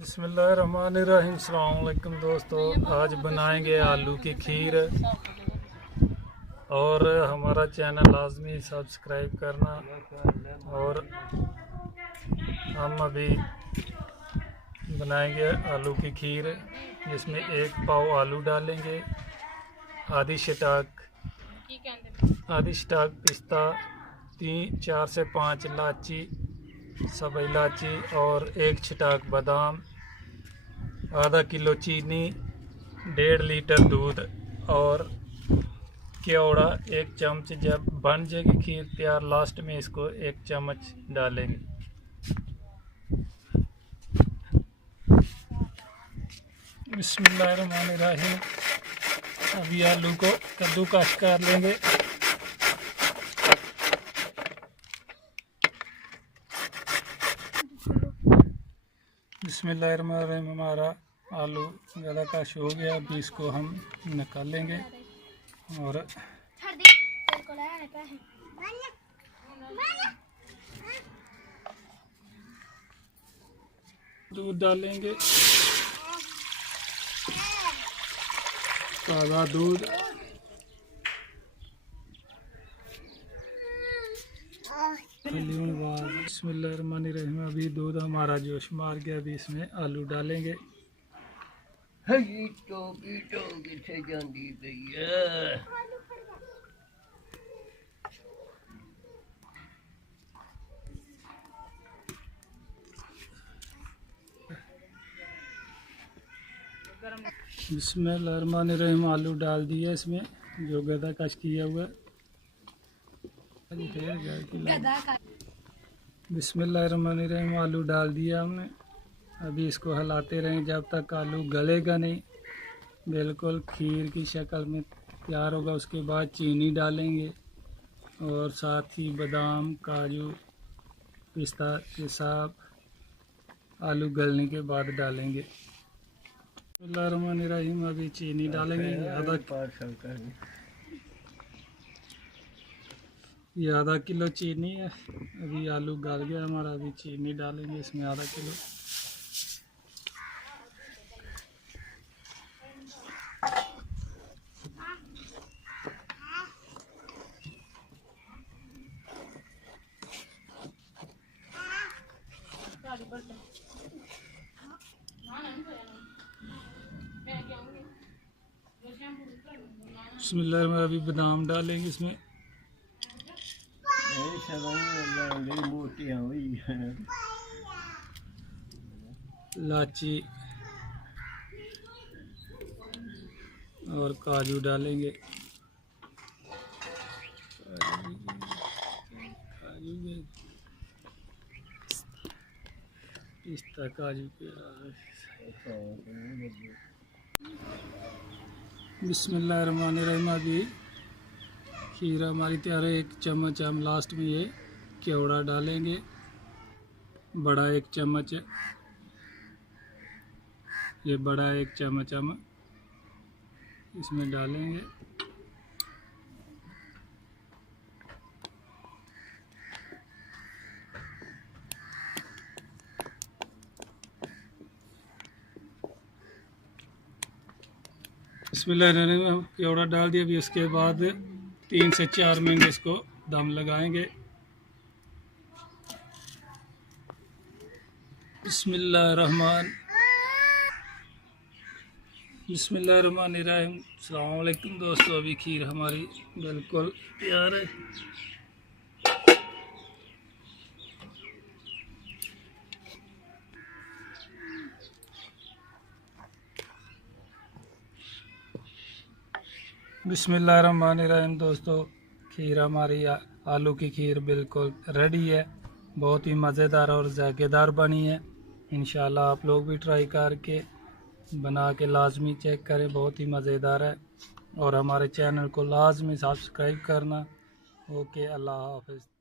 बिस्मिल्लाहिर्रहमानिर्रहीम। अस्सलाम वालेकुम दोस्तों, आज बनाएंगे आलू की खीर। और हमारा चैनल लाजमी सब्सक्राइब करना। और हम अभी बनाएंगे आलू की खीर, जिसमें 1 पाव आलू डालेंगे, आधी स्टाक पिस्ता, 4 से 5 इलायची, सब इलायची और 1 छिटाक बादाम, आधा किलो चीनी, 1.5 लीटर दूध और केवड़ा 1 चम्मच। जब बन जाएगी खीर तैयार, लास्ट में इसको 1 चम्मच डालेंगे। बिस्मिल्लाहिर्रहमानिर्रहीम। अभी आलू को कद्दूकस कर लेंगे। बिस्मिल्लाहिर्रहमानिर्रहीम। हमारा आलू ज़्यादा कश हो गया, अभी इसको हम निकाल लेंगे और दूध डालेंगे, ताज़ा दूध। बिस्मिल्लाहिर्रहमानिर्रहीम। अभी दूध हमारा जोश मार गया, अभी इसमें आलू डालेंगे। बिस्मिल्लाहिर्रहमानिर्रहीम। आलू डाल दिया इसमें, जो गदा कश किया हुआ। बिस्मिल्लाहिर्रहमानिर्रहीम। आलू डाल दिया हमने, अभी इसको हिलाते रहें जब तक आलू गलेगा नहीं, बिल्कुल खीर की शक्ल में तैयार होगा। उसके बाद चीनी डालेंगे और साथ ही बादाम, काजू, पिस्ता ये सब आलू गलने के बाद डालेंगे। बिस्मिल्लाहिर्रहमानिर्रहीम। अभी चीनी डालेंगे, ये आधा किलो चीनी है। अभी आलू गल गया हमारा, अभी चीनी डालेंगे इसमें आधा किलो। बिस्मिल्लाह में अभी बादाम डालेंगे इसमें, इलायची और काजू डालेंगे। पिस्ता, काजू बिस्मिल्लाहिर्रहमानिर्रहीम। अभी खीर हमारी तैयार है। 1 चम्मच हम लास्ट में ये केवड़ा डालेंगे, बड़ा 1 चम्मच है, ये बड़ा 1 चम्मच हम इसमें डालेंगे। बिस्मिल्लाहिर्रहमानिर्रहीम। केवड़ा डाल दिया। अभी उसके बाद 3 से 4 मिनट इसको दम लगाएंगे। बिस्मिल्लाहिर्रहमानिर्रहीम। अस्सलाम वालेकुम दोस्तों, अभी खीर हमारी बिल्कुल तैयार है। बिस्मिल्लाहिर्रहमानिर्रहीम दोस्तों, खीर हमारी आलू की खीर बिल्कुल रेडी है। बहुत ही मज़ेदार और जायकेदार बनी है। इंशाल्लाह आप लोग भी ट्राई करके बना के लाजमी चेक करें, बहुत ही मज़ेदार है। और हमारे चैनल को लाजमी सब्सक्राइब करना। ओके, अल्लाह हाफ़िज़।